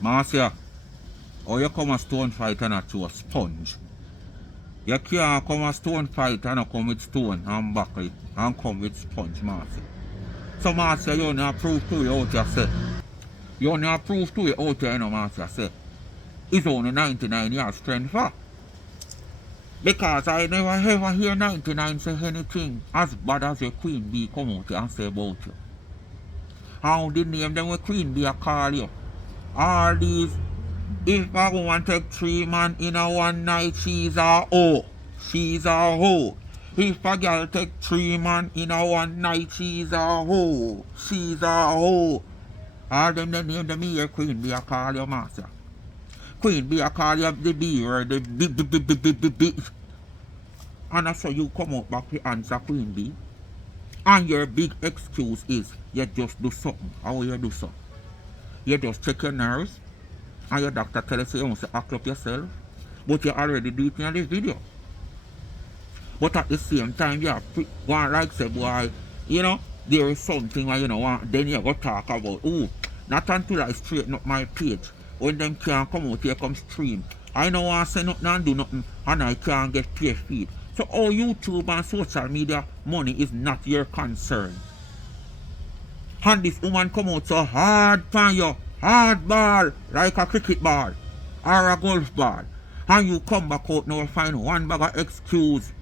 Marcia, or you come a stone fight and not to a sponge. You can't come a stone fight and not come with stone and buckle and come with sponge, Marcia. So Marcia, you only prove to you out yourself. You only prove to you out there, you know, Marcia, say. It's only 99 years strength for. Because I never ever hear 99 say anything as bad as your Queen Bee come out and say about you. How the name them with Queen Bee call you. All these, if a woman take 3 men in a one night, she's a hoe. She's a hoe. If a girl take 3 men in a one night, she's a hoe. She's a hoe. All them the name them here Queen Bee call you, Master. Queen Bee call you the bee or the bee. And that's how you come out back to answer Queen Bee. And your big excuse is you just do something. How you do something? You just check your nerves and your doctor tells you want to act up yourself. But you already do it in this video. But at the same time you want like say boy, you know, there is something where you know want, then you go talk about, oh, not until I straighten up my page. When them can't come out here come stream. I don't want to say nothing and do nothing and I can't get paid feed. So all YouTube and social media money is not your concern. And this woman come out so hard for you, hard ball, like a cricket ball or a golf ball. And you come back out now and find one bag of excuse.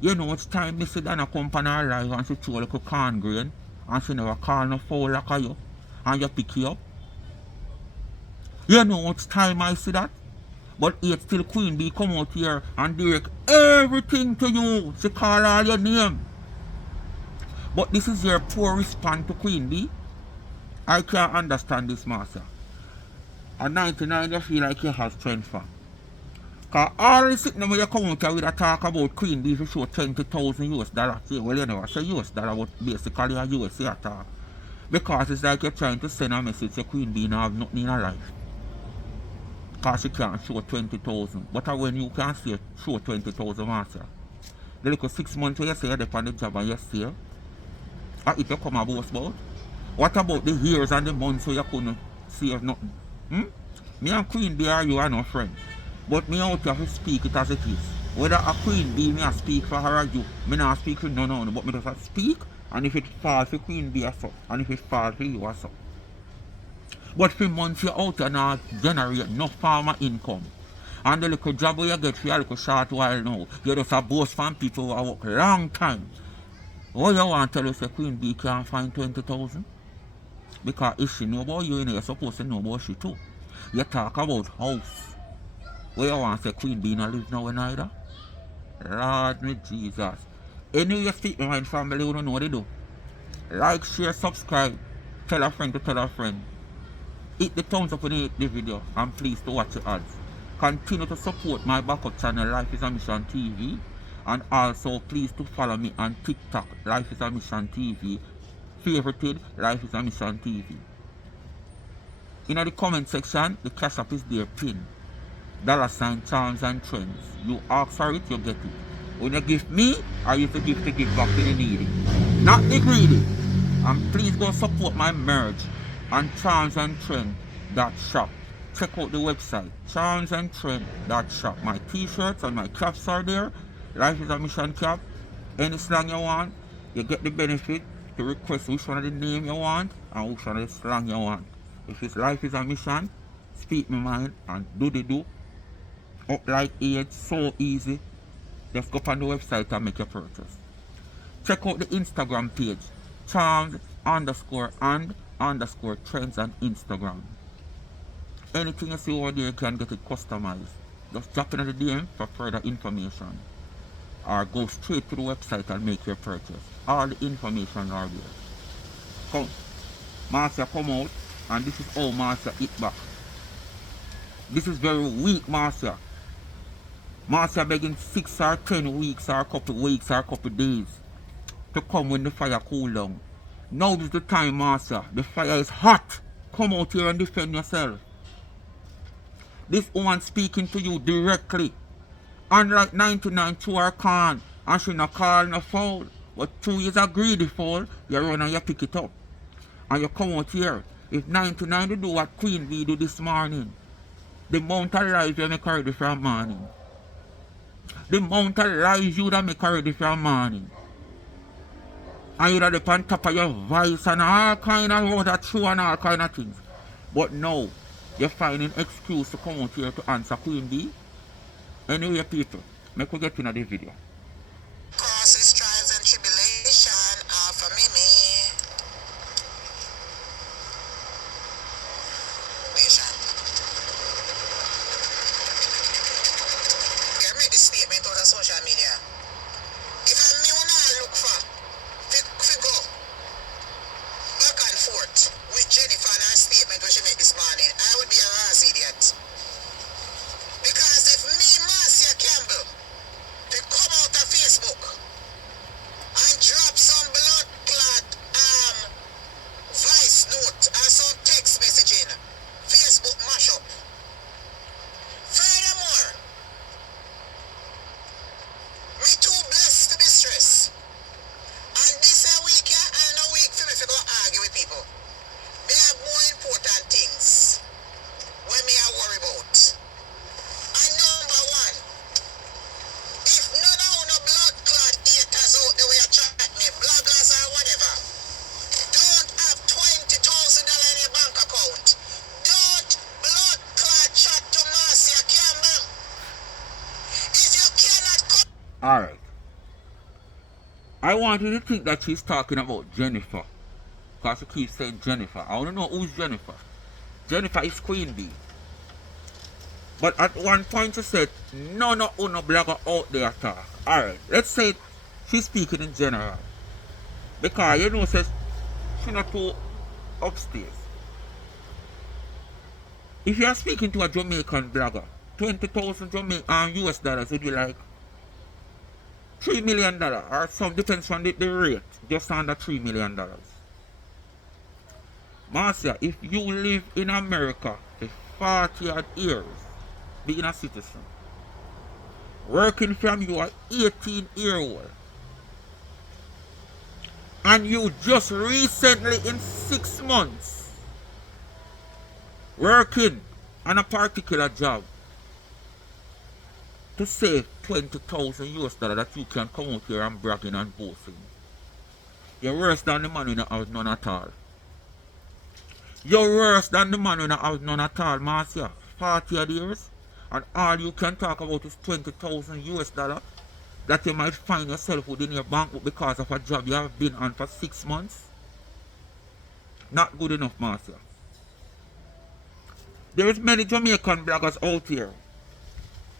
You know it's time Mr. Dana come on her live and she throw like a corn grain and she never call no foul like you and you pick you up. You know what time I see that? But yet still Queen Bee come out here and direct everything to you. She call all your name. But this is your poor response to Queen Bee. I can't understand this, Master. At 99 you feel like you have strength for. Because all the sitting when you come out here with a talk about Queen Bee to show 20,000 US dollars. Well, you never say US dollar, but basically a US talk. Because it's like you're trying to send a message to Queen Bee and have nothing in her life. Because she can't show 20,000. But when you can see show 20,000, Master. The little 6 months where you say you're on the job and you stay. And if you come and boast about. What about the years and the months where you couldn't save nothing? Me and Queen Bee are you are no friend. But me out here to speak it as it is. Whether a Queen Bee me a speak for her or you, me not speak for no, but me just speak. And if it falls for Queen Bee or so, and if it falls for you or so. But for months you out and not generate no form of income. And the little job you get for a little short while now, you just a boast from people who work long time. What you want to tell us a Queen Bee can't find 20,000? Because if she know about you, you're supposed to know about she too. You talk about house. Where you want to say Queen Bee not live now neither? Lord me Jesus. Anyway you speak my mind family, you don't know what they do. Like, share, subscribe. Tell a friend to tell a friend. Hit the thumbs up when you hit the video and please to watch the ads. Continue to support my backup channel Life is a Mission TV, and also please to follow me on TikTok Life is a Mission TV, favorited Life is a Mission TV. In the comment section the cash app is there pinned. $ Charms and Trends. You ask for it, you get it. When you give me, I used to give back to the needy, not the greedy. And please go support my merch on charmsandtrend.shop. Check out the website charmsandtrend.shop. My t-shirts and my caps are there. Life is a Mission cap. Any slang you want, you get the benefit to request which one of the name you want and which one of the slang you want. If it's Life is a Mission, speak my mind and do. Up like it, so easy. Just go on the website and make your purchase. Check out the Instagram page charms_and_trends on Instagram. Anything you see over there, you can get it customized. Just drop in the DM for further information. Or go straight to the website and make your purchase. All the information are there. Come. Marcia come out and this is how Marcia hit back. This is very weak, Marcia. Marcia begging 6 or 10 weeks or a couple weeks or a couple days to come when the fire cool down. Now is the time, Marcia. The fire is hot. Come out here and defend yourself. This woman speaking to you directly. Unlike 99 to her can, and she not call no foul. But 2 years a greedy foul, you run and you pick it up. And you come out here If 99 to do what Queen Bee do this morning, the amount of lies you make already from morning. The amount of lies you that make already from morning. And you that on top of your voice and all kind of road that true and all kind of things. But now, you're finding excuse to come out here to answer Queen Bee. Anyway, people, make we get into the video. Crosses, trials, and tribulation are for me. Here, make this statement on social media. If I me wanna look for go back and forth with Jennifer and her statement when she made this morning, I would be a rash idiot. Because if me, Marcia Campbell, they come out of Facebook and drop some blood clot voice note and some text messaging, Facebook mash up. Furthermore, me too blessed to be stressed. And this a week here and a week for me to go argue with people. Me have more important things when me I worry about. And number one, if none of no blood clot haters out there will chat me, bloggers or whatever, don't have $20,000 in your bank account. Don't blood clot chat to Marcia Campbell. If you cannot come. Alright. I want you to think that she's talking about Jennifer. Because she keeps saying Jennifer. I want to know who's Jennifer. Jennifer is Queen Bee. But at one point she said, none of no blogger out there talk. Alright, let's say she's speaking in general. Because you know, says she not too upstairs. If you are speaking to a Jamaican blogger, 20,000 US dollars would be like $3 million or some, depends on the rate, just under $3 million. Marcia, if you live in America for 40 odd years, being a citizen, working from you are 18-year-old, and you just recently in 6 months working on a particular job to save 20,000 US dollars that you can come out here and bragging and boasting. You're worse than the man who don't have none at all. You're worse than the man who don't have none at all, Marcia. 40 odd years, and all you can talk about is 20,000 US dollars that you might find yourself within your bank book because of a job you have been on for 6 months. Not good enough, Marcia. There is many Jamaican bloggers out here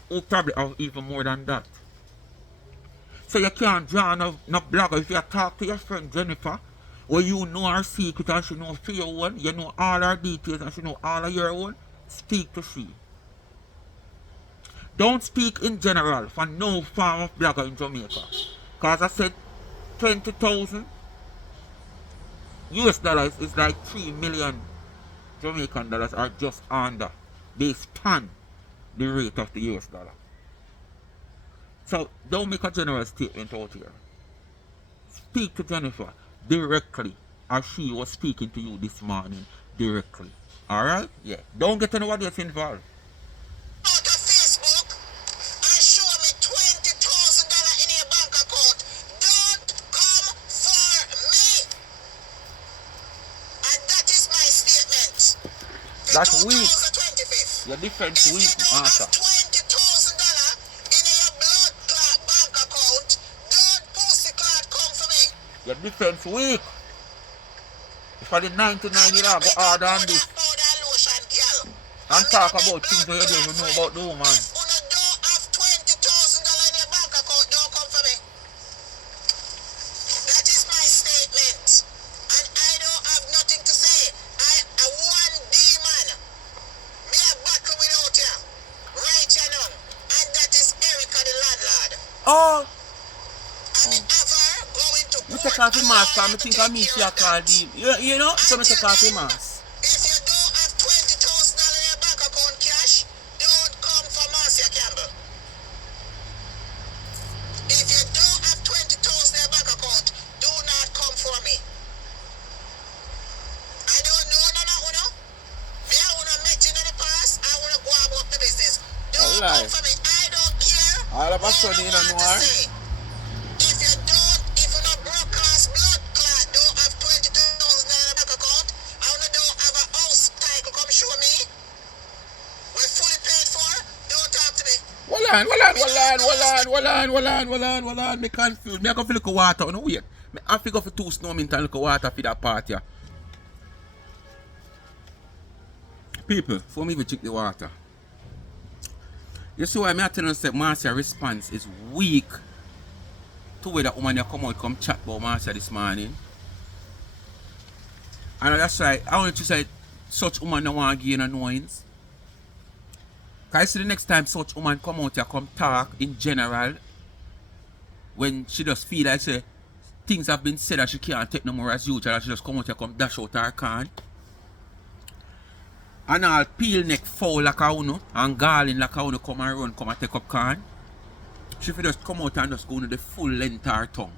who probably have even more than that. So you can't draw no blogger. If you talk to your friend Jennifer, where you know her secret and she know for your own, you know all her details and she know all of your own, speak to she. Don't speak in general for no form of blogger in Jamaica. Because I said 20,000 US dollars is like 3 million Jamaican dollars are just under. They span the rate of the US dollar. So don't make a general statement out here. Speak to Jennifer directly as she was speaking to you this morning directly. Alright? Yeah. Don't get anybody else involved. Out of Facebook and show me $20,000 in your bank account. Don't come for me. And that is my statement. That's weak. 2025. Your defense weak, If you don't Martha. have $20,000 in your blood clot bank account, don't pussy clot come for me. Your defense weak. If I did 99, you'd have go hard on this. And talk about things that you don't even know about the woman. If you don't have $20,000 in your bank account, don't come for me. That is my statement. And I don't have nothing to say. I one demon. Me a battle without you. Right you know. And that is Erica the landlord. Oh, And me ever going to me court take off the and mask lawyer and me to think take of me care she a of call that. the you know, so me take off the mask. If you don't have $20,000 in your bank account cash, don't come for Marcia Campbell. If you don't have $20,000 in your bank account, do not come for me. I don't know none of don't lie. come for me. I don't care. All of a what sudden, you don't know want to her. say. If you not broadcast blood clot, don't have 22,000 in a bank account, and you don't have a house title, come show me. We're fully paid for. Don't talk to me. Hold on. Me confused. Me I go feel like water. No wait. Me I figure for 2 snow mint and look water for that part here. People, before me even drink the water. You see why me I tell you say Marcia response is weak to where that woman you come out come chat about Marcia this morning. And that's why I want to say such woman don't want to gain annoyance. Cause I see the next time such woman come out here come talk in general, when she just feel like say things have been said that she can't take no more as usual, and she just come out here come dash out her can. And all peel neck foul like a uno and garland like a uno come and run come and take up can. She feel just come out and just go into the full length of her tongue.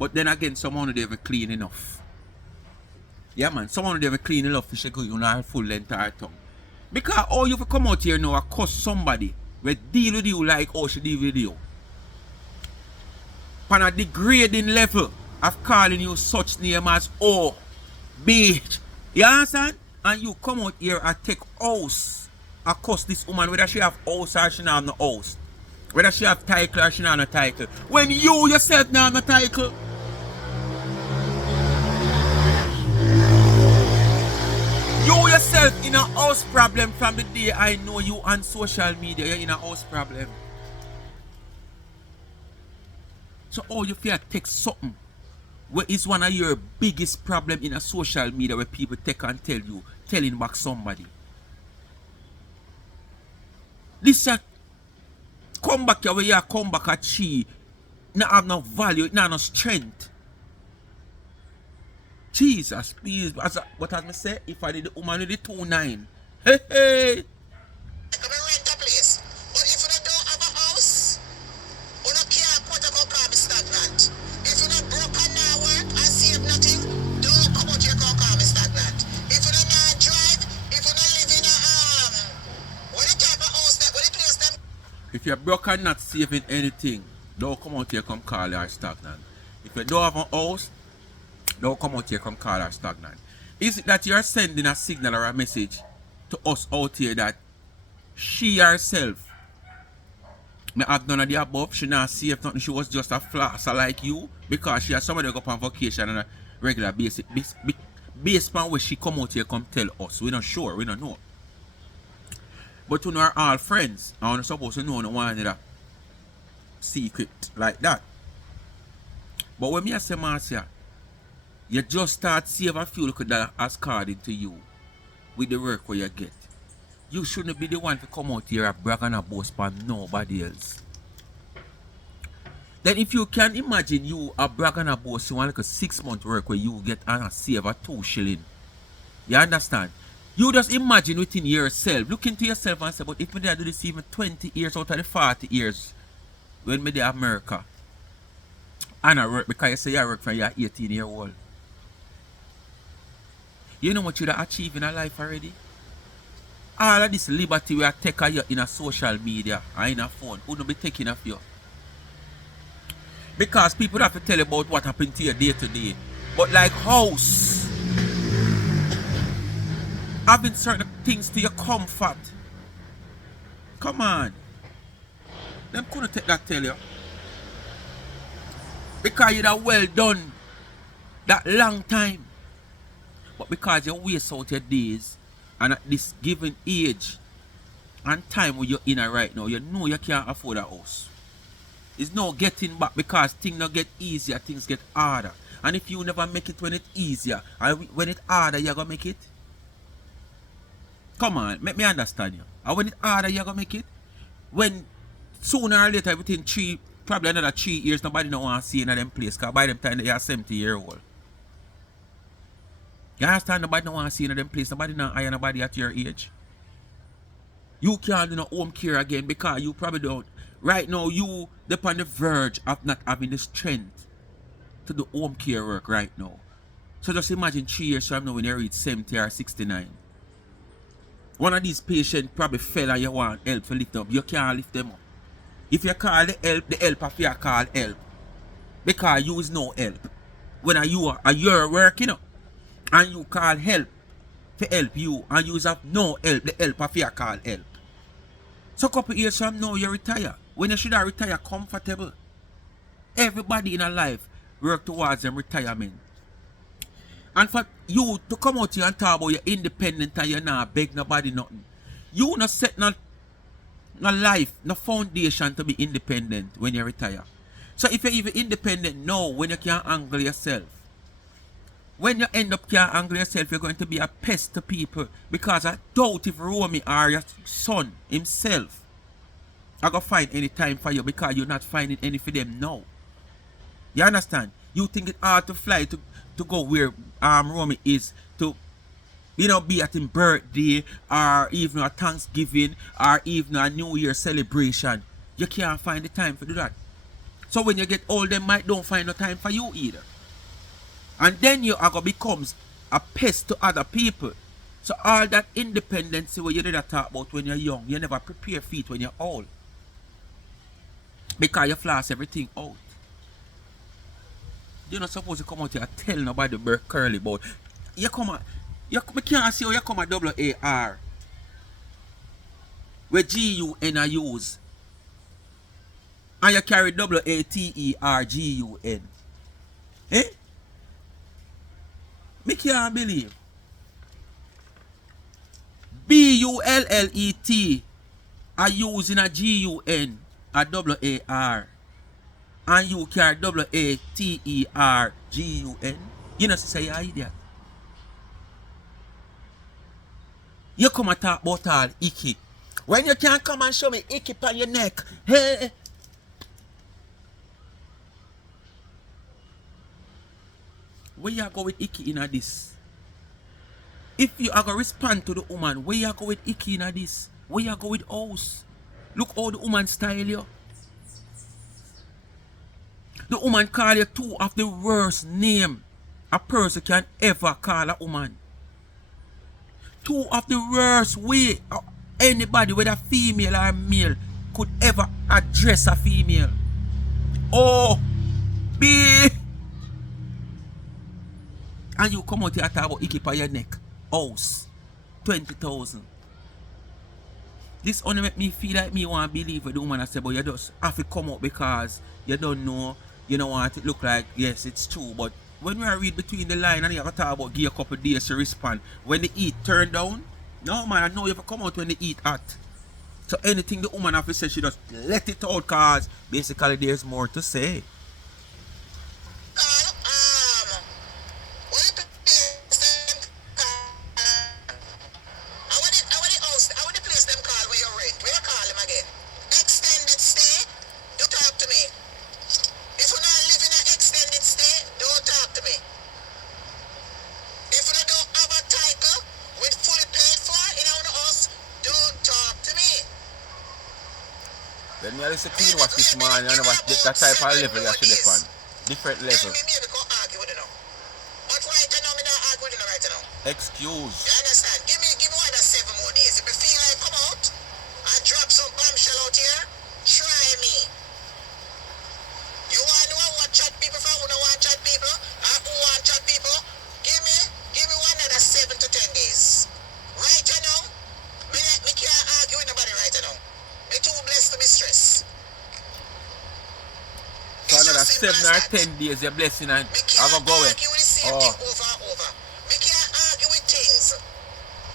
But then again, someone they even clean enough. Yeah man, someone they even clean enough for she go in her full length of her tongue. Because all you come out here now and cuss somebody will deal with you like how she deal with you. On a degrading level of calling you such name as oh, bitch. You understand? And you come out here and take house and cuss this woman whether she have house or she not have no house. Whether she have title or she not have no title. When you yourself not have no title. You yourself in a house problem from the day I know you on social media. You're in a house problem. So all you feel take something where is one of your biggest problem in a social media where people take and tell you, telling back somebody. This come back here where you come back at she not have no value, it not have no strength. Jesus, please, what as me say, if I did the woman with the 2-9, hey. Come and rent a place. But if you don't have a house, you don't care what about call me stagnant. If you not broke and not work and save nothing, don't come out here and call me stagnant. If you not drive, if you not live in a what the type of house that, what the place that. If you're broke and not saving anything, don't come out here come call her stagnant. If you don't have a house, don't come out here come call her stagnant. Is it that you're sending a signal or a message to us out here that she herself may have none of the above, she not save nothing, she was just a flosser like you because she has somebody go up on vacation on a regular basis based on where she come out here come tell us. We're not sure, we don't know. But we are all friends and we're supposed to know no one another secret like that. But when me say Marcia, you just start save a few little dollars according to you with the work where you get. You shouldn't be the one to come out here and brag and a boast for nobody else. Then if you can imagine you a brag and a boast one like a 6-month work where you get and save a 2 shilling. You understand? You just imagine within yourself, look into yourself and say, but if me do this even 20 years out of the 40 years when me there America and I work because you say you work from you're 18-year-old. You know what you have achieved in a life already? All of this liberty we are taking you in a social media and in a phone wouldn't be taking of you. Because people have to tell you about what happened to you day to day. But like house, having certain things to your comfort. Come on. Them couldn't take that tell you. Because you're well done that long time. But because you waste out your days and at this given age and time where you're in right now, you know you can't afford a house. It's no getting back because things don't get easier, things get harder. And if you never make it when it's easier, and when it's harder, you're going to make it? Come on, make me understand you. And when it's harder, you're going to make it? When sooner or later, within probably another 3 years, nobody don't want to see in them place because by them time they are 70-year-old. You understand? Nobody don't want to see in them place. Nobody not hire nobody at your age. You can't do no home care again because you probably don't. Right now, you upon the verge of not having the strength to do home care work right now. So just imagine 3 years from now when you reach 70 or 69. One of these patients probably fell and you want help to lift them up. You can't lift them up. If you call the help of you call help. Because you is no help. When you're working up and you call help to help you and you have no help, the help of you call help. So a couple years from now you retire. When you should have retire comfortable. Everybody in a life work towards them retirement. And for you to come out here and talk about you're independent and you're not beg nobody nothing. You not set no life, no foundation to be independent when you retire. So if you're even independent now, when you can't angle yourself, when you end up can't angle yourself, you're going to be a pest to people. Because I doubt if Romy or your son himself are going to find any time for you because you're not finding any for them now. You understand? You think it's hard to fly to go where Romy is to, be at his birthday or even a Thanksgiving or even a New Year celebration. You can't find the time to do that. So when you get old, them might don't find no time for you either. And then you are going to become a pest to other people. So all that independence where you did talk about when you're young, you never prepare for it when you're old. Because you floss everything out. You're not supposed to come out here and tell nobody about curly about. You can't see how you come at WAR. Where GUN are used. And you carry WATERGUN. Eh? Me can't believe. BULLET are using a GUN, a WAR. And you carry WATERGUN. You know, say you're idiot. You come and talk about all icky. When you can't come and show me icky on your neck. Hey. Where you go with icky in this? If you are going to respond to the woman, where you go with icky in this? Where you go with house? Look how the woman style you. The woman call you two of the worst name a person can ever call a woman. Two of the worst way anybody, whether female or male, could ever address a female. Oh, B. And you come out here and talk about icky on your neck. House. 20,000. This only make me feel like me want to believe what the woman I say, but you just have to come out because you don't know, you don't want it to look like, yes, it's true. But when we read between the line and you have to talk about give a couple days to respond, when the heat turn down, no man, I know you have to come out when the heat hot. So anything the woman have to say, she just let it out because basically there's more to say. Then me always clean wash this man, you know what that type of level you should have on. Different level. Excuse. You understand? Give me one 7 more days. If you feel like come out and drop some bombshell out here, try me. You want to know what chat people for? Who don't want chat people? Who want chat people? Give me one another 7 to 10 days. Right now, me can't argue with nobody right now. Me too blessed to be stressed. So another 7 or 10 days you're blessing and I go go away. Oh. Over and over. Me can't argue with things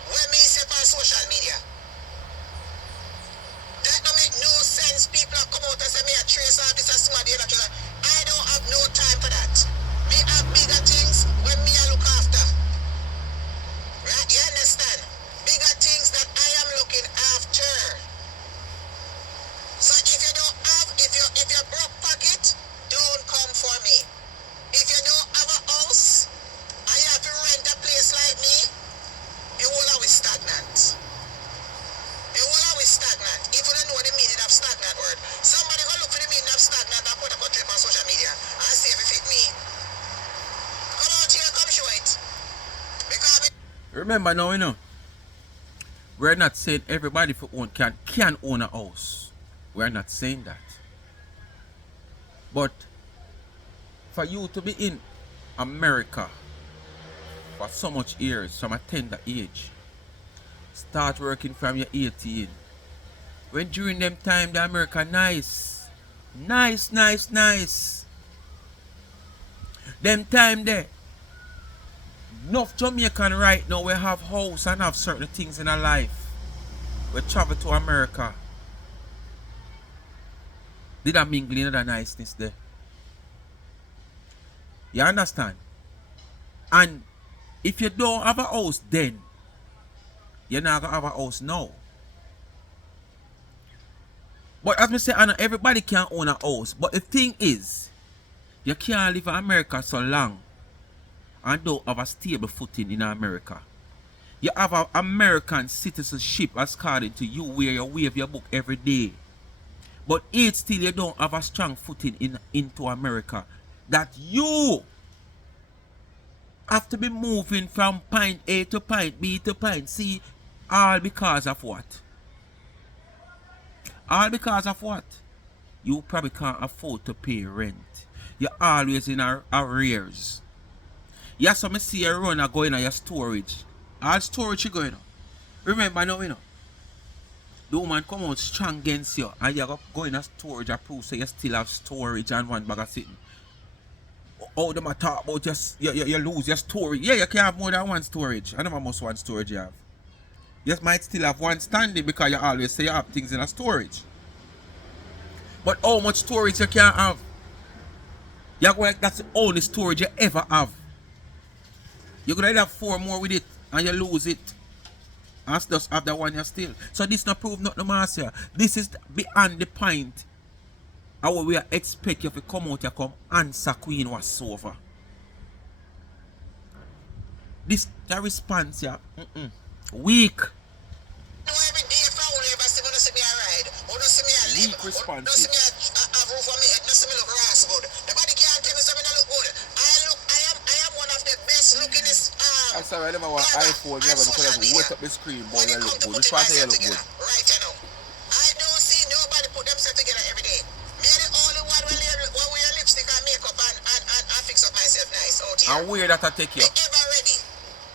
when me say on social media. That don't make no sense. People have come out and say me a trace of this and somebody else. I don't have no time for that. Me have bigger things when me I look after. Right? You understand? Bigger things that I am looking after. So if you don't have, if you broke pocket, don't come for me. If you don't have a house, and you have to rent a place like me, you will always stagnant. You will always stagnant. If you don't know the meaning of stagnant word, somebody go look for the meaning of stagnant and put a clip on social media and see if it fit me. Come out here, come show it. Because remember now, We're not saying everybody for own can own a house. We're not saying that. But for you to be in America for so much years from a tender age, start working from your 18. When during them time the America nice. Nice. Them time there. Enough Jamaican right now we have house and have certain things in our life. We travel to America. Did I mingle in the niceness there? You understand? And if you don't have a house then, you're not gonna have a house now. But as I say, Anna, everybody can own a house. But the thing is, you can't live in America so long and don't have a stable footing in America. You have an American citizenship as according to you where you wave your book every day. But yet still you don't have a strong footing into America. That you have to be moving from point A to point B to point C, all because of what? All because of what? You probably can't afford to pay rent. You're always in arrears. Yes, so I see you run and go in your storage. All storage you going on. Remember now, you know. The woman come out strong against you and you go in a storage and prove so you still have storage and one bag of sitting. Oh, them talk about just you lose your storage. Yeah, you can have more than one storage. I never must one storage you have. You might still have one standing because you always say you have things in a storage. But how much storage you can have? You're going like that's the only storage you ever have. You're going to have 4 more with it and you lose it. And just have the one you steal. So this not prove nothing, Marcia. This is beyond the point. How we expect you to come out and come answer Queen whatsoever. This the response, yeah. Weak. Weak response. I'm sorry, I never want an iPhone, never because I wake up the screen, boy, you look good. Which part of you look good? Right, you know. I don't see nobody put themselves together every day. Me the only one will wear lipstick and makeup and fix up myself nice out here. And where that I take you? Ever ready.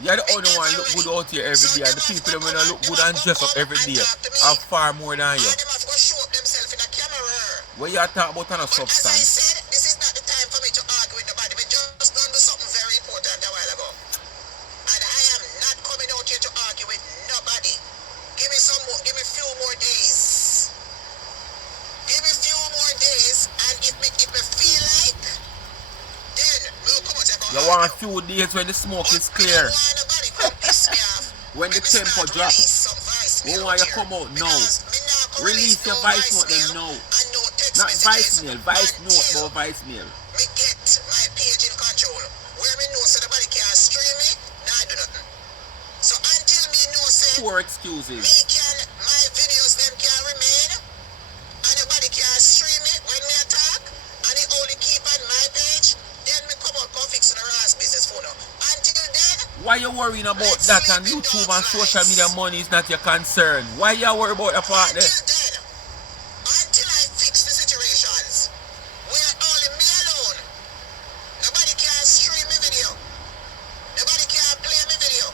You're the only one look good out here every day. And the people that when I look good and dress up every day are far more than you. Them have to show up themselves in a camera. When you talk about As a I substance. said, this is not the time for me to argue with nobody. We just done something very important a while ago. And I am not coming out here to argue with nobody. Give me a few more days. Give me a few more days, and if me feel like, then we'll come out and You want a few days when the smoke is clear. When the tempo drop. We want you to come out now. Release your voice note them now. Not voice mail, voice note, but voice mail. Me get my page in control. Where me know so nobody can stream me, nah do nothing. So until me know say Poor excuses. my videos them can remain and nobody can stream it when me attack and it only keep on my page, then me come out come fix the Ross business phone. Until then, Why you worrying about that and YouTube and social media money is not your concern? Why you worry about the part there? Until I fix the situations where only me alone, nobody can stream me video, nobody can play me video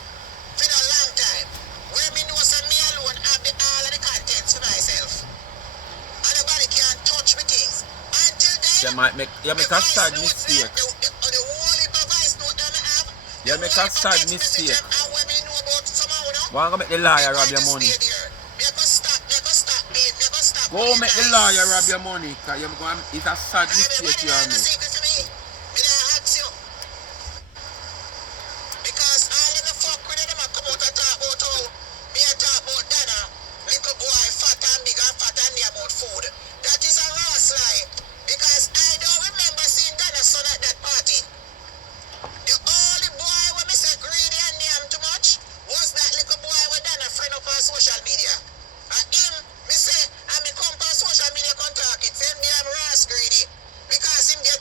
for a long time. Where me know so me alone have all of the contents for myself, and nobody can touch me things. Until then, You make a sad mistake. The whole heap of voice note that I have, You the make whole a heap of sad text mistake. message and what me know about somehow now. Why gonna make the lawyer rob your money? Go make the lawyer rob your money, cause it's a sad mistake you are making. Because all of the fuck with them a come out and talk about how me a talk about Dana, little boy fat and big and fat and near about food. That is a Ross lie. Because I don't remember seeing Dana's son at that party. The only boy when me say greedy and near him too much was that little boy with Dana friend up on social media. And him, me say, and me come on social media contact it, same day I'm Ross greedy. Because him get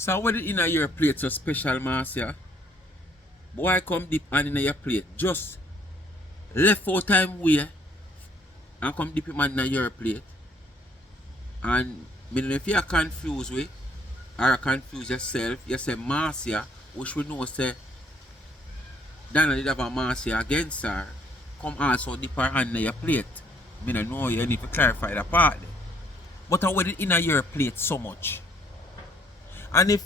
So what it in your plate so special, Marcia? Boy come dip hand in your plate. Just left out time way and come dip him hand in your plate. And me know if you are confused with or confuse yourself, you say Marcia, which we know say Dana did have a Marcia against her. Come also dip her hand in your plate. Me don't know you need to clarify that part there. But I wear it in your plate so much. And if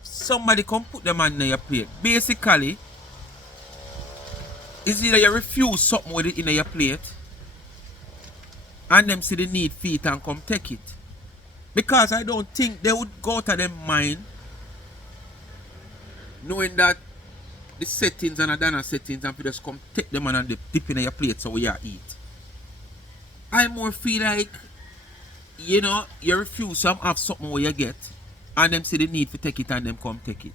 somebody come put them hand in your plate, basically, it's either you refuse something with it in your plate and them see the need for it and come take it. Because I don't think they would go to their mind knowing that the settings and Adana settings and just come take them and dip in your plate so we eat. I more feel like, you know, you refuse some have something where you get and them see the need to take it and them come take it.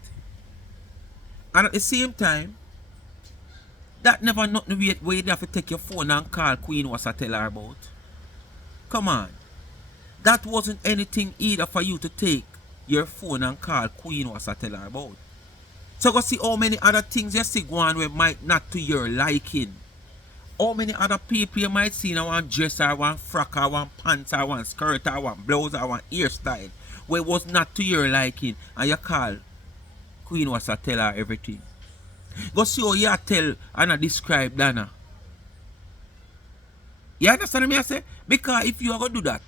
And at the same time, that never nothing where you have to take your phone and call Queen was I tell her about. Come on. That wasn't anything either for you to take your phone and call Queen was I tell her about. So go see how many other things you see going where might not to your liking. How many other people you might see in one dress or one frock or one pants or one skirt or one blouse or one hairstyle where it was not to your liking and you call Queen was I tell her everything. Go see how you tell and describe Dana. You understand me I say? Because if you are going to do that,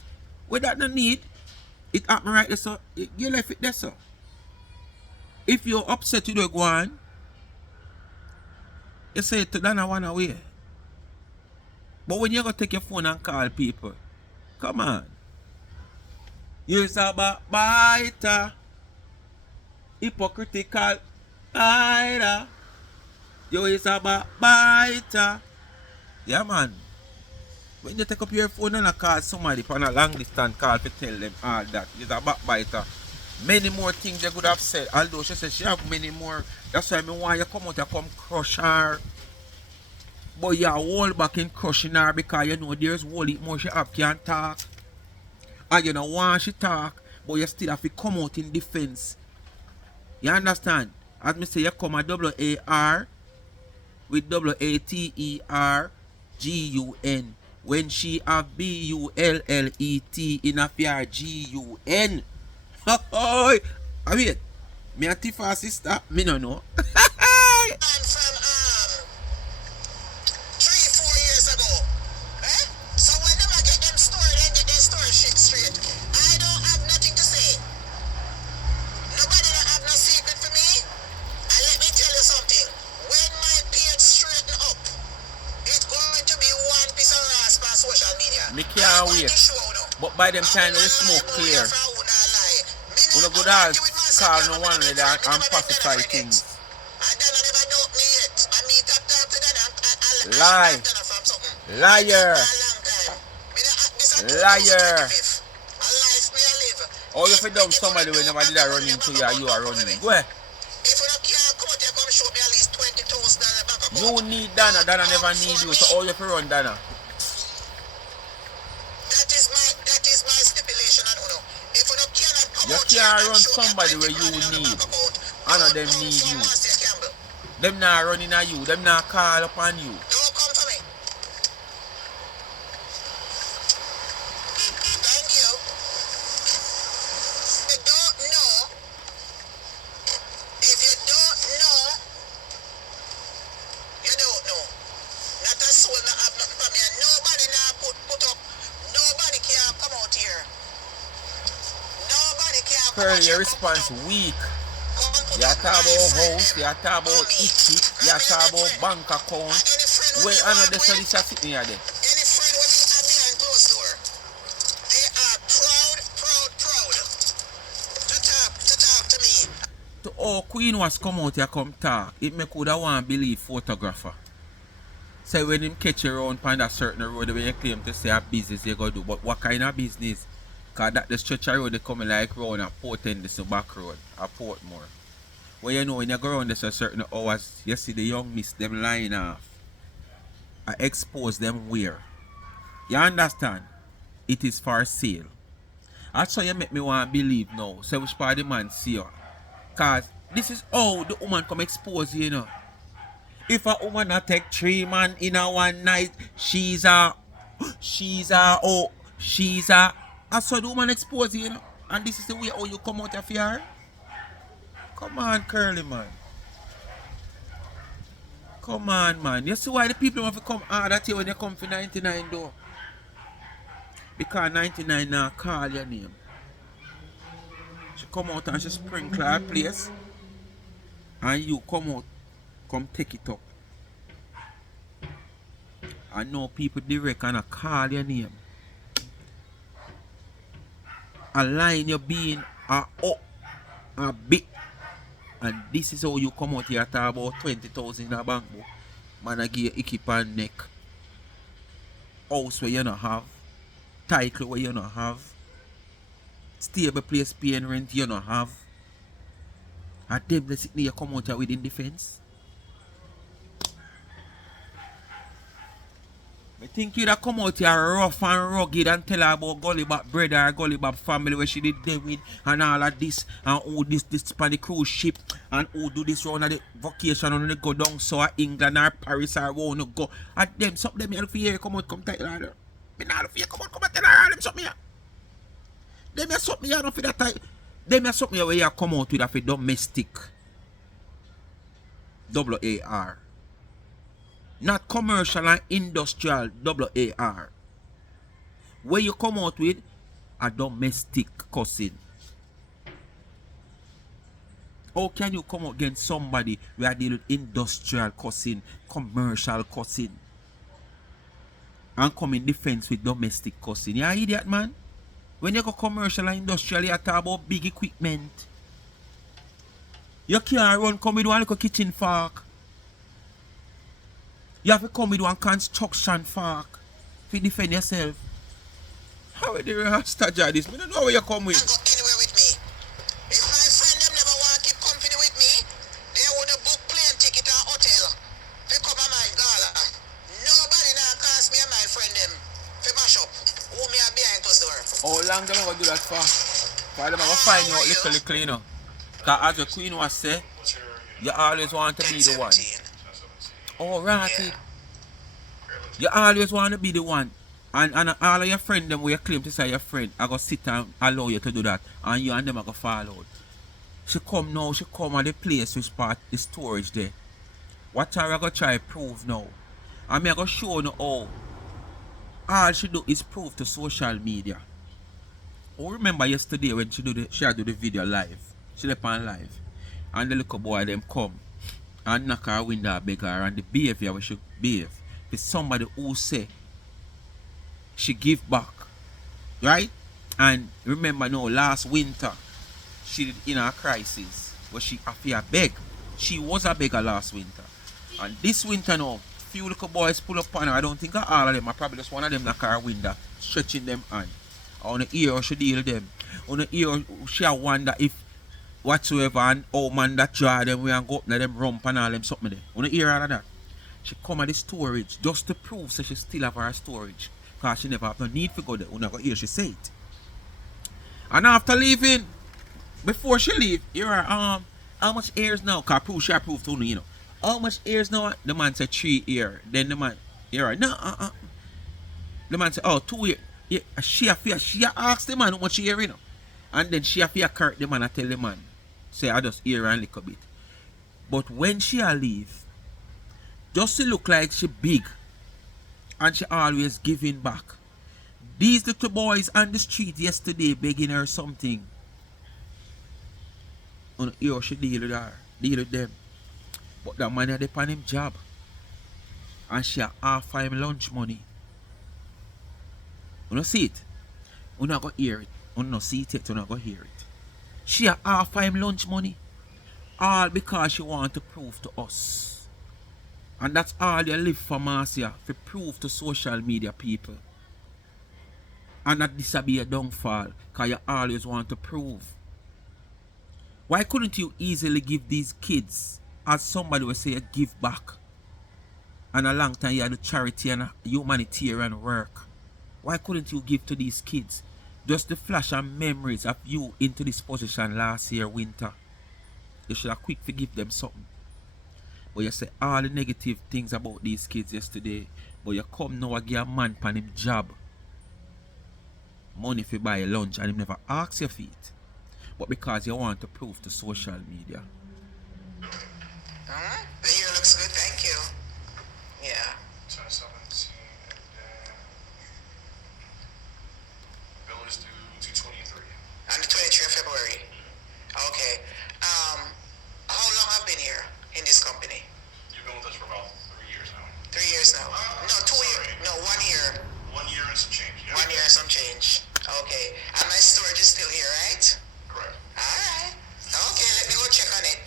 without the need, it happen right there so, you left it there so. If you're upset with the go on, you say it to Dana one away. But when you go take your phone and call people, come on. You're a biter, hypocritical biter. You is a biter. Yeah, man. When you take up your phone and call somebody for a long distance call to tell them all that, you're a backbiter. Many more things you could have said, although she said she have many more. That's why I want you come out and come crush her. But you hold back in crushing her because you know there's whole heap more she have can't talk. And you don't want she talk, but you still have to come out in defense. You understand? As me say, you come a W-A-R with W-A-T-E-R-G-U-N. When she have B-U-L-L-E-T in a fear G-U-N. I mean, me a Tifa sister, me no know. And from 3-4 years ago. Eh? So when them get them story, they get their story shit straight. I don't have nothing to say. Nobody don't have no secret for me. And let me tell you something. When my page straighten up, it's going to be one piece of rasp on social media. Me can't wait. But by them time the smoke clear. We don't go down call no one with that and pacify things. Lie. Liar. Liar. Oh, if you dump somebody when nobody did run into you, you are running. Go ahead. You need Dana, Dana never need you, so all you have to run Dana. That is my stipulation, and if you cannot come You out can't here run and show somebody me where you need. None of them need you. Campbell. Them not running at you, them not call upon you. Don't come for me. Thank you. You don't know. If you don't know, you don't know. Not a soul not have nothing for me. And nobody now put up. Nobody can come out here. Nobody can come out Curly, here. your response weak. You talk about house, you talk about icky, you talk about bank account. Well, I know this is sitting here there. Any friend with me at behind closed door, they are proud to talk to me. To all Queen was come out here come talk, it make could have one believe photographer. Say when him catch you around on a certain road where you claim to say a business you go do, but what kind of business? Cause that the stretch of road they coming like round a Portend this back road, a Portmore. Well, you know, when you go around this a certain hours, you see the young miss them lying off. I expose them where. You understand? It is for sale. That's why you make me want to believe now. So which part the man see you? Cause this is how the woman come expose you, you know. If a woman not take 3 man in a one night, she's a I saw the woman expose you, you know. And this is the way how you come out of here. Come on, Curly man. Come on, man. You see why the people want to come hard at you when you come for 99 though? Because 99 now call your name. She come out and she sprinkle her place. And you come out, come take it up. I know people direct and I call your name. A line you being a up, a bit. And this is how you come out here at about 20,000 in a bank book. Man, I give you equip and neck. House where you don't have. Title where you don't have. Stable place paying rent you don't have. And them let's you come out here within defense. I think you'd have come out here rough and rugged and tell her about Gully Bob brother or Gully Bob family where she did there with and all of this and who this on the cruise ship and who do this round of the vacation and they go down so England or Paris or where to go. And them something them you hear come out come tell her. Me not fear come out tell her them something here. Them you something here not for that type. Them you something where you come out with a for domestic. WAR. Not commercial and industrial WAR. Where you come out with a domestic cussing. How can you come out against somebody where I deal with industrial cussing, commercial cussing, and come in defense with domestic cussing? You idiot, man. When you go commercial and industrial, you talk about big equipment. You can't run come with one little kitchen fork. You have to come with one construction fork to defend yourself. How are the rasta this? I don't know where you come with. Go anywhere with me. If my friend them never want to keep company with me, they would have book plane ticket or hotel. They cover my gala. Nobody now cast me and my friend them. They mash up. Who me are behind closed door. How long them going to do that for? For them going to find out little, you know. Because as the queen was say, you always want to be the one. Oh, right. Yeah. You always want to be the one. And all of your friends, them where you claim to say your friend, I go sit and allow you to do that. And you and them are going to fall out. She come now, she come at the place which part the storage there. What are I going to try to prove now? And me I going to show you how. All she do is prove to social media. Oh, remember yesterday when she do the video live. She left on live. And the little boy them come. And knock her window beg her and the behavior we should behave. It's somebody who say she give back. Right? And remember now last winter she did in a crisis where she appear beg. She was a beggar last winter. And this winter now, few little boys pull up on her. I don't think all of them. I probably just one of them knock her window, stretching them on. On the ear she deal with them. On the ear she wonder if whatsoever and oh man that draw them we and go up let them rump and all them something there. Wanna hear all of that? She come at the storage just to prove so she still have her storage. Because she never have no need to go there. Wanna go hear she say it. And after leaving, before she leave, hear her how much airs now? Cause prove she approved to you know. How much airs now? The man said 3 ear. Then the man hear her, no the man said, oh 2 ear. Yeah, she asked the man how much she hear you know. And then she correct the man and tell the man. Say I just hear her a little bit. But when she leave, just to look like she big and she always giving back. These little boys on the street yesterday begging her something. On here she deal with her, deal with them. But that man had upon him job. And she half him lunch money. You don't see it? You not go hear it. You not see it yet, you not go hear it. She half him lunch money. All because she want to prove to us. And that's all you live for, Marcia, to prove to social media people. And that this will be a downfall, because you always want to prove. Why couldn't you easily give these kids, as somebody would say, a give back? And a long time you had the charity and humanitarian work. Why couldn't you give to these kids? Just the flash and memories of you into this position last year winter. You should have quick forgive them something. But you say all the negative things about these kids yesterday. But you come now and give a man pan him job. Money for buy lunch and him never ask your feet. But because you want to prove to social media. The year looks good, thank you. Yeah. 17 and bill is due 223. On the 23rd of February. Okay. How long have been here in this company? You've been with us for about 3 years now. 3 years now. No, 2 years. sorry. No, 1 year. 1 year and some change. Yeah. 1 year and some change. Okay. And my storage is still here, right? Correct. Alright. Okay, let me go check on it.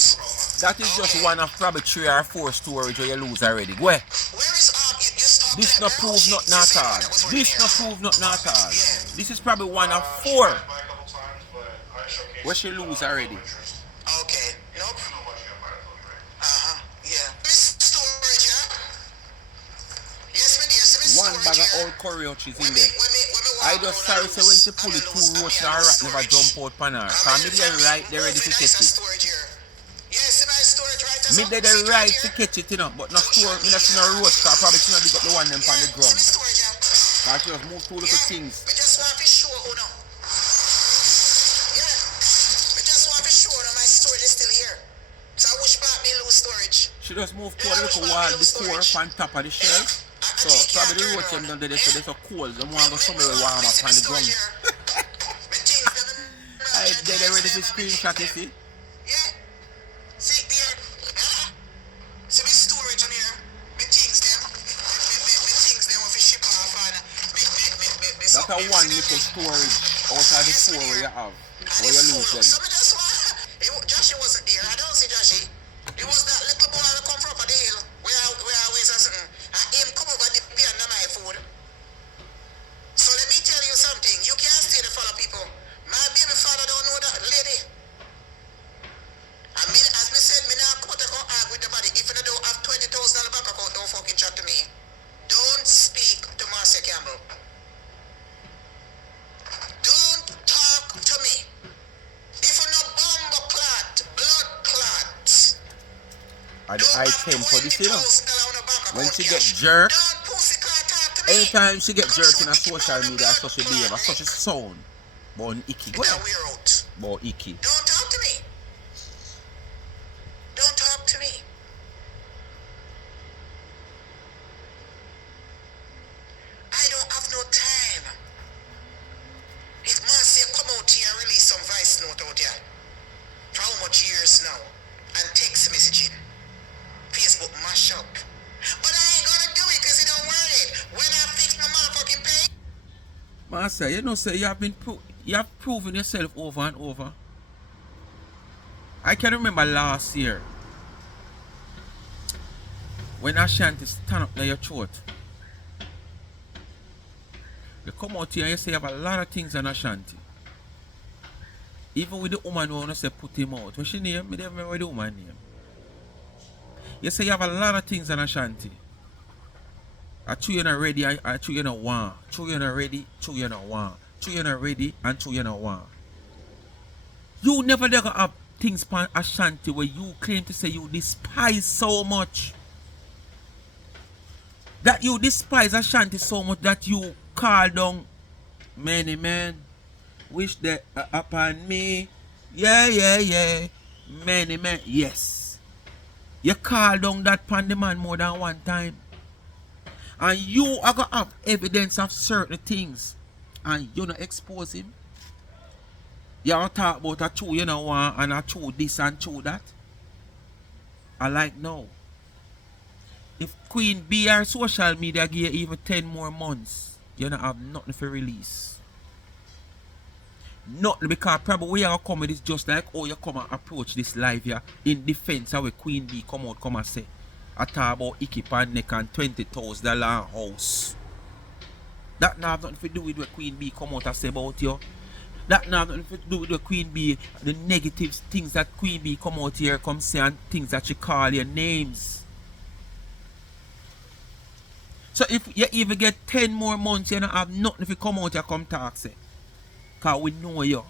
That is just Okay. one of probably 3 or 4 storage where you lose already. Go ahead. Where is you stopped This that not girl? prove She- nothing you at said all. one that was working This here. not prove nothing at all. Yeah. This is probably one of She 4 passed by a couple times, but I showcased, where she lose already. no interest. Okay. Nope. I don't know why she got fired, though, right? Uh-huh. Yeah. Miss Storage, yeah? Yes, my dear. So Miss One Storage bag of here. old curry is When in me there. I walk just around sorry and say when she lose, pull I'm it a too lose, roach I'm and a rat lose never storage. jump out pan her. I'm Cause in me the they family right they ready to moving catch nice it. storage here. Yes, my storage right Me they the right to catch it, you know, but not store me not see no roach cause probably she not dig up the one them on the ground. See my storage, yeah? Cause she just move two little things. We just want to show who know. Yeah. We just want to show that my storage is still here. So I wish back me lose storage. She just move two Yeah, little which wall one the lose core storage? on top of the shelf. So probably the roach them down there so there's a cold. Them want to go somewhere warm up on the ground. I dead ready for screenshot you see. Yeah. See there. See me storage on here. Me things them. Me things them if you ship off and me That's a one little storage out of the 4 where you have. Where you lose them. So me just want Joshy wasn't there. I don't see Joshy. It was that little boy that come from up the hill where I always or something. And him come over the beer and my food. So let me tell you something. You can't stay to follow people. My baby father don't know that lady. I mean, as me said, me now come out and go argue with nobody. If you don't have $20,000 bank account, don't fucking chat to me. Don't speak to Marcia Campbell. Don't talk to me. If you no bomb clot, blood clot. And Don't I have tend for this, you know. $20,000 on the bank account When she cash. get jerked, Don't pussy clot talk to me. anytime she get Because jerked in a you keep social on the media, blood such a clot behavior, neck. such a sound. But icky. Go Now ahead. we're out. But icky. Don't talk to me. Don't talk to me. I don't have no time. If Marcia come out here and release some voice note out here, for how much years now, and text messaging, Facebook mash up. But I ain't gonna do it because it don't worth it. When I fix my motherfucking pay, Master, you know, say you have proven yourself over and over. I can remember last year when Ashanti stand up in your throat. You come out here and you say you have a lot of things on Ashanti. Even with the woman who want to say put him out. What's she name? I don't remember the woman name. You say you have a lot of things on Ashanti. I true you're not ready, I true you're not want. True you're not ready, true you're not want. True you're not ready, and true you're not want. You never ever have things on Ashanti where you claim to say you despise so much. That you despise Ashanti so much that you call down many men. Wish that upon me. Yeah. Many men. Yes. You call down that pan the man more than one time. And you are going to have evidence of certain things. And you not expose him. You don't talk about a true you know want and a true this and true that. I like no. If Queen B her social media give you even 10 more months, you don't have nothing for release. Nothing, because probably where you come with is just like how you come and approach this live here in defense of where Queen B come and say. I talk about Icky Pan neck and $20,000 house. That not have nothing to do with what Queen B come out and say about you. That not have nothing to do with what Queen B, the negative things that Queen B come out here come say and things that she call your names. So if you even get 10 more months, you don't have nothing if you come out here come talk say. Because we know you.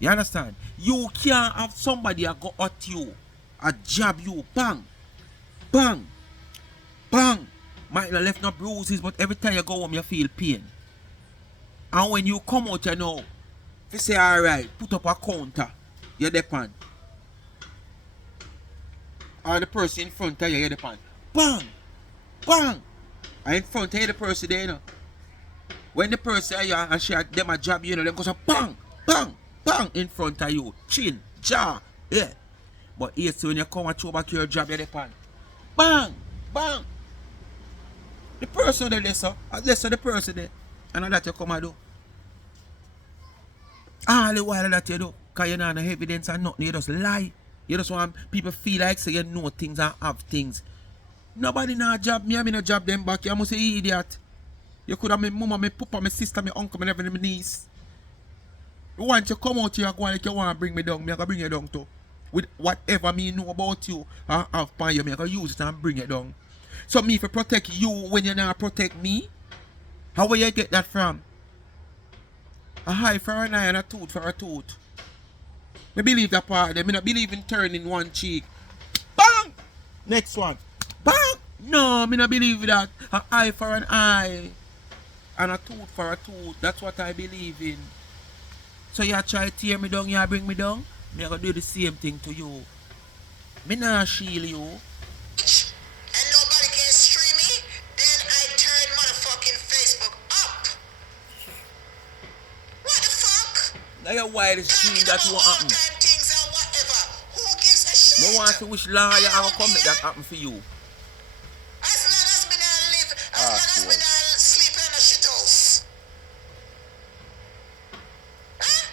You understand? You can't have somebody a go at you, a jab you, bang, bang, bang. Might not left no bruises, but every time you go home you feel pain. And when you come out, you know, if you say alright, put up a counter, you depend. Or the person in front of you, you depend. Bang! Bang! And in front of you, the person there, you know. When the person you and she them a jab you know, them go say bang! Bang! Bang! In front of you. Chin, jaw, yeah. But here, so when you come and throw back your jab, you depend. Bang! Bang! The person there, so the person there. And all that you come and do. All the while that you do. Because you don't have no evidence and nothing. You just lie. You just want people feel like say you know things and have things. Nobody not job me. I mean no job them back. You must say idiot. You could have my mama, my papa, my sister, my uncle, my nephew, my niece. Once you come out here, go like you want to bring me down. Me I can bring you down too. With whatever me know about you and have upon you, me I can use it and bring it down. So me if I protect you when you not protect me, how will you get that from? A eye for an eye and a tooth for a tooth. I believe that part. I not believe in turning one cheek. Bang! Next one. Bang! No, I not believe that. An eye for an eye and a tooth for a tooth. That's what I believe in. So you try to tear me down, you bring me down. Me I gonna do the same thing to you. Me not shield you. And nobody can stream me, then I turn motherfucking Facebook up. What the fuck? Now your wildest dream that won't happen. All-time things and whatever. Who gives a shit? No want to wish long you have come make that happen for you. As long as me not live, as long as me not sleep in a shit house. Huh?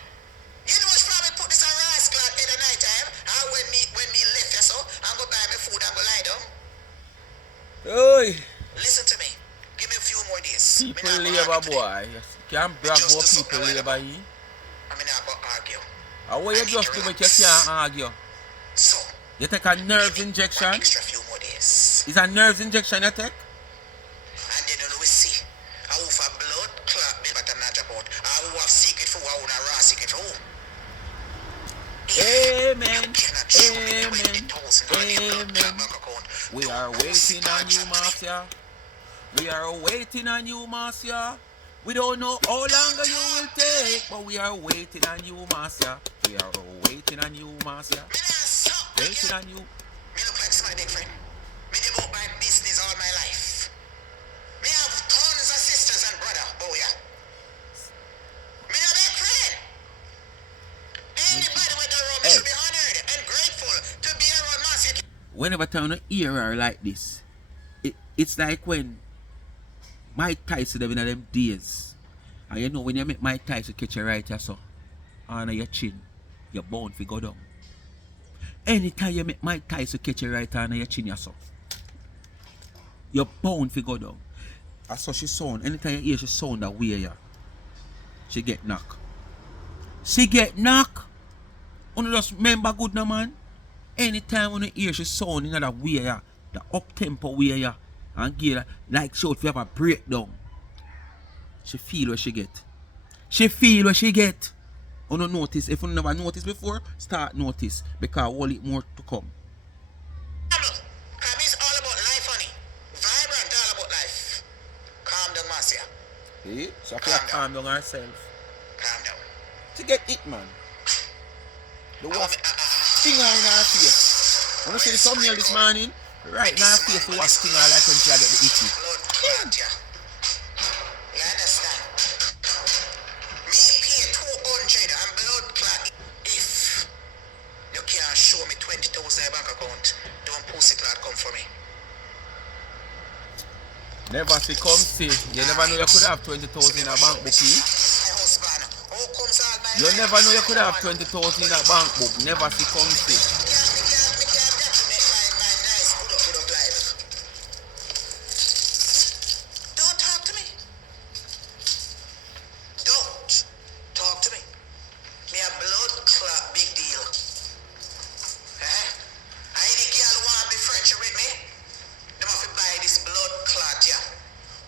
You know what's probably put this on rice cloth in the night time, and when me left you so, I'm gonna buy me food and go lie down. Oi! Listen to me. Give me a few more days. People Me not labor gonna argue boy. You can't brag Just about do people something labor like here. I mean, I'm gonna argue. And what you I need just to do make you relax. can't argue? So, You take a nerves give me injection? one extra few more days. Is a nerves injection you take? And then we see. I will have blood clot, baby, but I'm not about. I will have secret for who, and raw secret for who. Amen. You cannot show me Amen. 20,000 on your blood clot Amen. bank account. We Don't are waiting start on you, jamming me. Marcia. We are waiting on you, Marcia. We don't know how long you will take, but we are waiting on you, Marcia. We are waiting on you, Marcia. Me not suck, Waiting nigga. on you. Me look like my big friend. Me give up my business all my life. Me have tons of sisters and brother, oh yeah. Me a big friend. Anybody with the road, me should be honored and grateful to be around Marcia. Whenever time you hear her like this, it's like when Mike Tyson them in them days. And you know when you make Mike Tyson catch you right here so, under your chin, you're bound to go down. Anytime you make Mike Tyson catch you right under your chin, so, you're bound to go down. And so she sound, anytime you hear she sound that way, yeah, she get knocked. She get knocked. You just remember good no man. Anytime when you hear she sound in that way, yeah, the up tempo way, yeah, and give her like she would have a breakdown. She feel what she get. She feel what she get. You don't notice. If you never noticed before, start notice. Because all it more to come. Because it's all about life, honey. Vibrant, all about life. Calm down, Marcia. See? So Calm she calm down herself. Calm down. She get it, man. The wasp finger in her face. When you see the thumbnail this morning, right in her face, the wasp finger like when she get the itchy. Blood clot, yeah. You understand? Me pay 200 and blood clot if you can't show me 20,000 bank account. Don't pussy clot come for me. Never see come see. You never know you could have 20,000 in a bank book. My husband, how comes all my You life? never know you could have 20,000 in a bank book. Never see come see. Me can't detriment my nice good up life. Don't talk to me. Don't talk to me. Me a blood clot big deal. Eh? And any girl want be friendship with me, them have to buy this blood clot, yeah.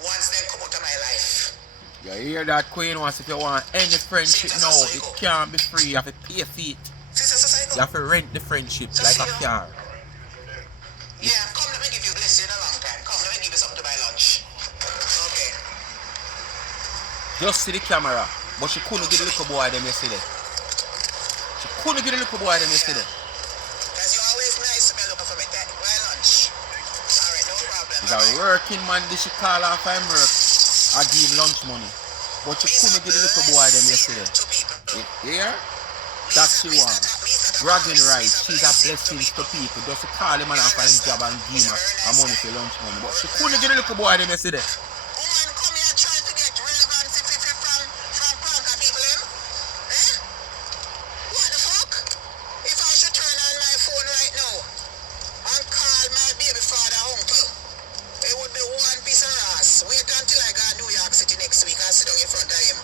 Once them come out of my life. You You hear that, Queen? Once if you want any friendship now, it can't be free. You have to pay for it. You have to rent the friendship like a car. Yeah, come let me give you bless you in a long time. Come let me give you something to buy lunch. Okay. Just see the camera. But she couldn't get the little boy them yesterday. She couldn't get the little boy them yesterday. Because you're always nice to me looking for me. Buy lunch. Alright, no problem. He's a working man. Did she call off him work? I give him lunch money. But she couldn't get the little boy them yesterday. Yeah? That's she want. Bragging rights. She's a blessing to people. Just to call him and offer him job and give him a money for lunch money. But she couldn't get the little boy them yesterday. Woman come here trying to get relevancy from Planka people them. Eh? What the fuck? If I should turn on my phone right now and call my baby father uncle, it would be one piece of ass. Wait until I go to New York City next week and sit down in front of him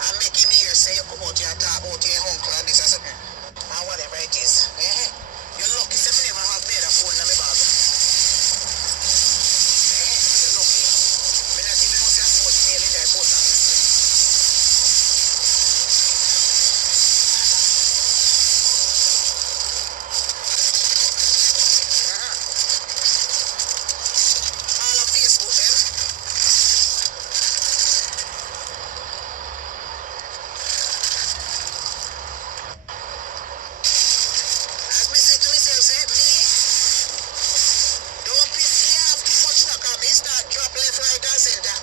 and make him hear say you come out here and talk about your uncle and this and something. And whatever it is. Eh? You're lucky if you never have made a phone in my bag. You're lucky. Me not even know so much mail in that post office. All on Facebook them. As me say to myself, say me, don't piss me off too much now, cause me start drop left, right and center.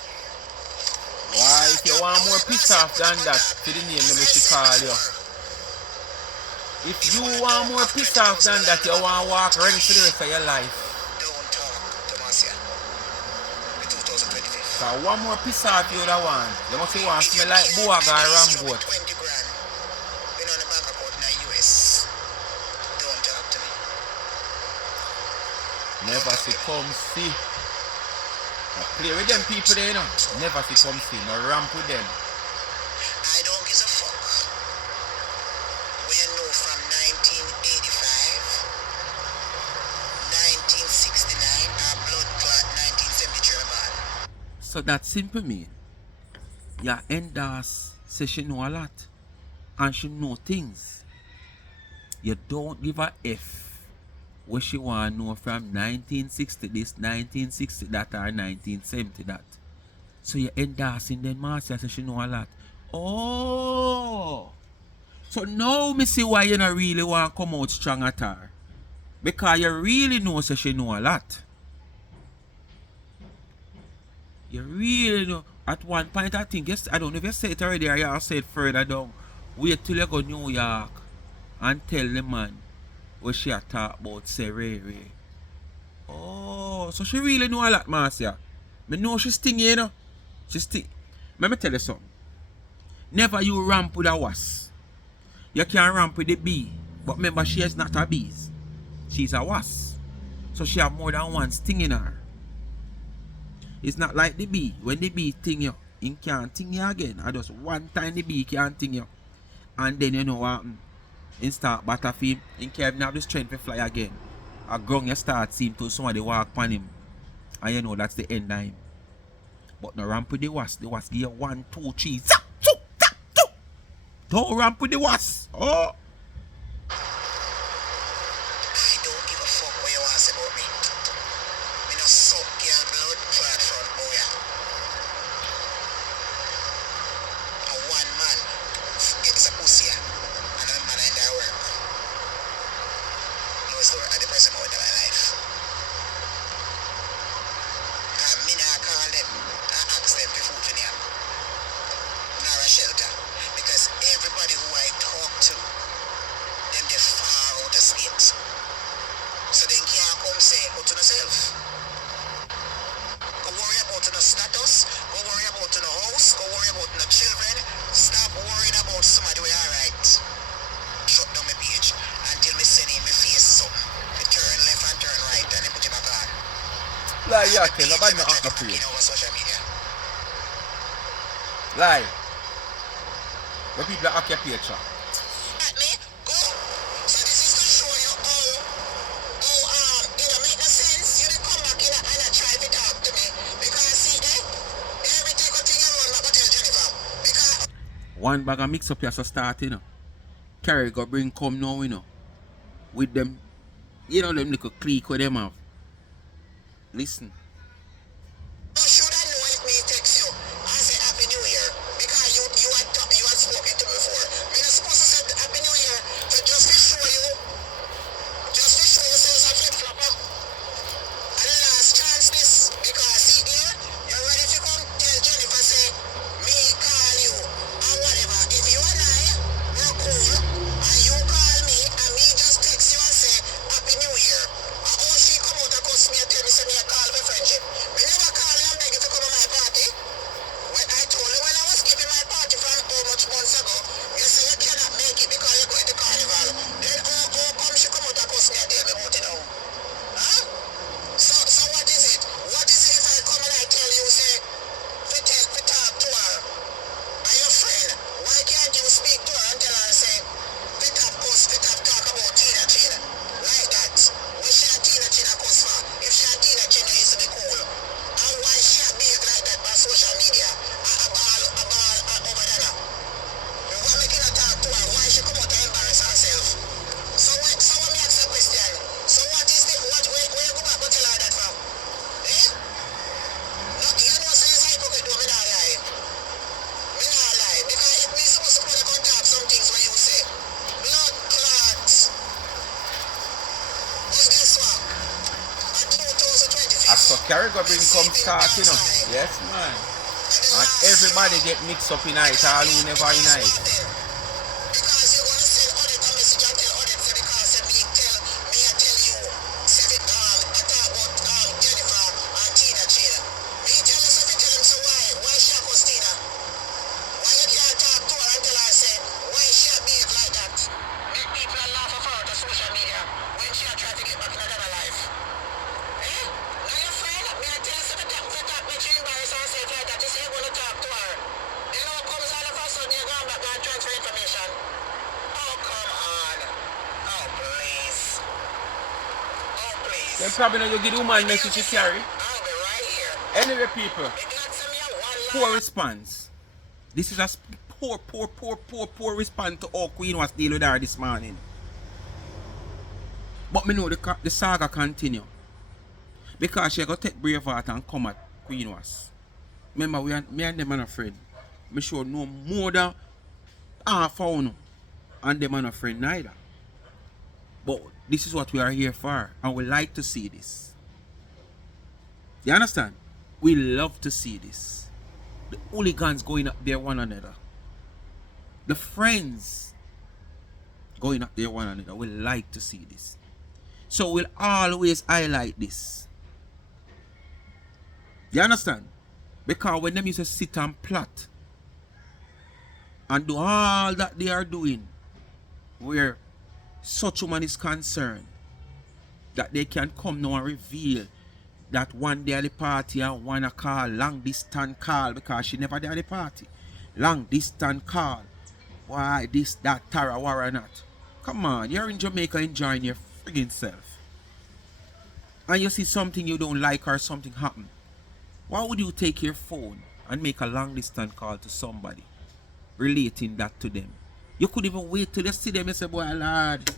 Why, if you want more piss off than that, to the name let me she call you. If you want more piss off than that, you want to walk rent for the rest of your life. Don't talk, Tomasia. The 2025. So one more piss off you that one. You must want to smell like Boaga or Ramgoat. 20 grand. Been on the bank account in the US. Don't talk to me. Never see come see. Now play with them people there, you know. Never see come see. No ramp with them. I don't give a fuck. We know from 1985, 1969, our blood clot 1973 man. So that simple mean. Your endorse say she know a lot. And she know things. You don't give a F what she want to know from 1960 this, 1960 that or 1970 that. So you're endorsing then Marcia say she know a lot. Oh! So now me see why you not really want to come out strong at her. Because you really know say she know a lot. You really know. At one point I think, yes, I don't know if you said it already or you said further down. Wait till you go to New York and tell the man what she a talk about say Ray. Oh, so she really know a lot, Marcia. Me know she sting you know. She sting. Let me tell you something. Never you ramp with a wasp. You can ramp with the bee. But remember she is not a bee. She's a wasp. So she have more than one sting in her. It's not like the bee. When the bee sting you, it can't sting you again. I just one time the bee can't sting you. And then you know what happen. In start battlefield, in can't have the strength to fly again. A ground you start seeing to somebody walk on him. And you know that's the end of him. But no ramp with the wasp give you 1, 2, 3. Zap, zoop, zap, zoop. Don't ramp with the wasp. Oh. I don't give a fuck what you want to say about me. Me no suck your blood clot from boya. A one man gets a pussy and a man in their work. Close door at the present moment of my life. And me now call them and ask them for food to them. Nor a shelter. Because everybody who I talk to, them they far out of state. So they can't come say, go to yourself. Go worry about no status, go worry about no house, go worry about no children. Stop worrying about somebody we alright. Shut down my page until me send him my face something. Me turn left and turn right and then put it back on. Lie, yeah, tell nobody not hack for you. Over social media. Lie. The people that hack your page. At me, go. So this is to show you how it don't make no sense. You didn't come back in and try to talk to me. Because see, everything good thing you run, I go tell Jennifer. One bag of mix up here so start, you know. Carry go bring come now, you know. With them, you know, them little clique with them have. Listen. You should have known if me text you and say Happy New Year because you had spoken to me before. Me not supposed to say Happy New Year, so just to show you say it's a flip flopper. And the last chance this because see here, you're ready to come tell Jennifer say me call you and whatever. If you and I were cool and you call me and me just text you and say Happy New Year, and how she come out and cuss me and tell me say me a call for friendship. Me never call you and beg you to come to my party. When I told you when I was giving my party from how much months ago, you say you cannot make it because you're going to carnival. Then how come she come out and cuss me and tell me about it now? Huh? So what is it? What is it if I come and I tell you say we talk to her and your friend? Why can't you speak to her and tell her say we talk about Tina like that? What she and Tina cuss for? If she and Tina used to be cool. And why she behave like that by social media? A ball over there. Why making her talk to her? Why she come out and embarrass herself? So when me ask a question, so what is the where you go back and tell her that from? Eh? No, you know say it's hypocrite though, me not lie. Me not lie. Because if me supposed to put a contact some things when you say blood clots. But guess what? At 2025. As for Carrie go bring come start, you know. Yes, man. And everybody get mixed up in it, all who never in it. Because you're gonna send Odette a message and tell Odette say because say me I tell you say it I talk about Jennifer and Tina. Me tell you say tell him so why she a cuss Tina? Why you can't talk to her and tell her say why she a behave like that? Make people laugh of her on social media when she a try to get back in another life. Eh? Now your friend, me I tell you say we talk make she embarrass herself like that. You say you're gonna talk to her. Then how comes all of a sudden you're going back and transfer information? Oh come on. Oh please. Oh please. Then probably know you get the woman message you carry. I'll be right here. Anyway, people, They got some here one poor line. response. This is a poor response to how Queen was dealing with her this morning. But me know the saga continue. Because she got to take Braveheart and come at Queen was. Remember, me and them are not friend. Me sure no more than half hour and them are not friend neither. But this is what we are here for, and we like to see this. You understand? We love to see this. The hooligans going up there one another. The friends going up there one another. We like to see this. So we'll always highlight this. You understand? Because when them used to sit and plot and do all that they are doing, where such woman is concerned, that they can come now and reveal that one day at the party and one a call, long distance call, because she never did at the party. Long distance call. Why this, that, Tara, or not? Come on, you're in Jamaica enjoying your friggin' self. And you see something you don't like or something happen. Why would you take your phone and make a long distance call to somebody, relating that to them? You could even wait till you see them and say, boy, lad,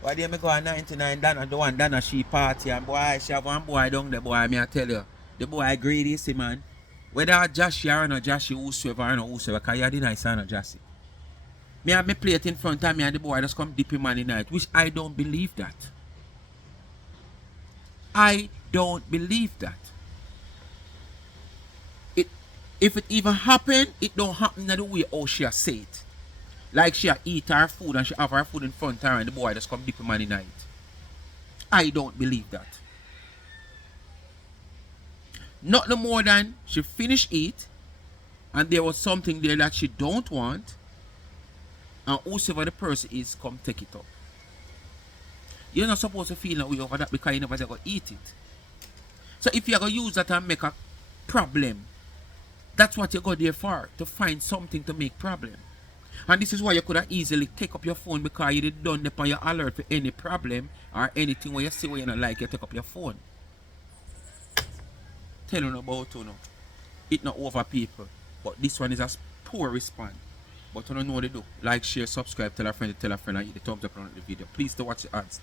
why do you go at 99 Dana, the one Dana she party, and boy, she have one boy down there, boy, me I tell you, the boy greedy, see man. Whether Joshie or not Joshie, whosoever or not whosoever, because you're the nice son of Joshie. Me have me play it in front of me and the boy just come dip him on the night, which I don't believe that. I don't believe that. If it even happen, it don't happen in the way how she say it. Like she eat her food and she have her food in front of her and the boy just come dip him on the night. I don't believe that. Not no more than she finish eat and there was something there that she don't want and whosoever the person is come take it up. You're not supposed to feel that way over that because you never go eat it. So if you're going to use that and make a problem, that's what you go there for, to find something to make problem. And this is why you could have easily take up your phone because you did done upon your alert for any problem or anything where you see where you don't like, you take up your phone. Tell you about you know. It not over people. But this one is a poor response. But you don't know what they do. Like, share, subscribe, tell a friend, and hit the thumbs up on the video. Please do watch the ads.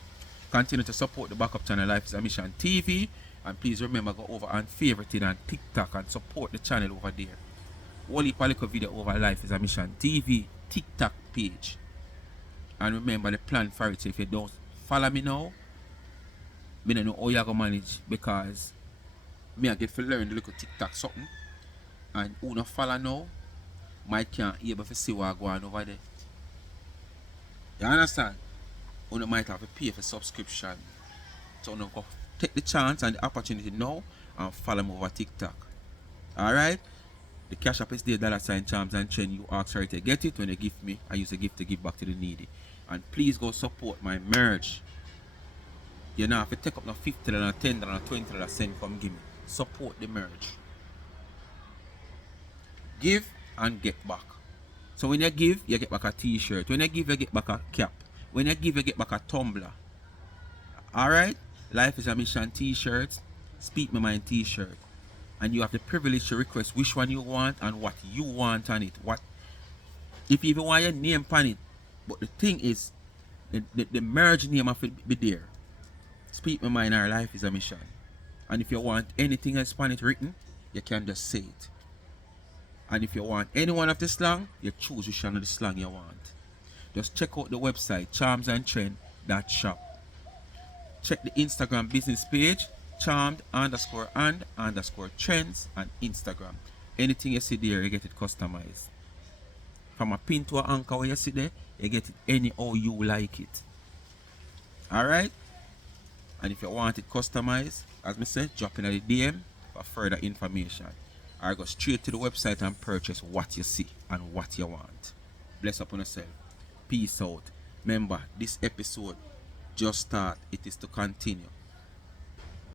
Continue to support the backup channel Life is a Mission TV. And please remember, go over and favorite it on TikTok and support the channel over there. Only little video over Life is a Mission TV TikTok page. And remember the plan for it. So if you don't follow me now, I don't know how you're going to manage, because me I get to learn the little TikTok something. And who not follow now, might can't able to see what going on over there. You understand? You might have to pay for subscription. So you go take the chance and the opportunity now and follow me over TikTok. Alright? The cash app is there, $ Charms and Chen. You ask her to get it. When they give me, I use a gift to give back to the needy. And please go support my merch. You know, if you take up no $50, $10, $20 send come give me. Support the merch. Give and get back. So when you give, you get back a t-shirt. When you give, you get back a cap. When you give, you get back a tumbler. Alright? Life is a Mission t-shirts. Speak My Mind t-shirt. And you have the privilege to request which one you want and what you want on it. What if you even want your name on it. But the thing is, the merge name have to be there. Speak My Mind, our Life is a Mission. And if you want anything else on it written, you can just say it. And if you want any one of the slang, you choose which one of the slang you want. Just check out the website, charmsandtrend.shop. Check the Instagram business page, charmed_and_trends on Instagram. Anything you see there, you get it customized. From a pin to an anchor where you see there, you get it anyhow you like it. Alright? And if you want it customized, as I said, drop in the DM for further information. Or go straight to the website and purchase what you see and what you want. Bless upon yourself. Peace out. Remember, this episode just start. It is to continue.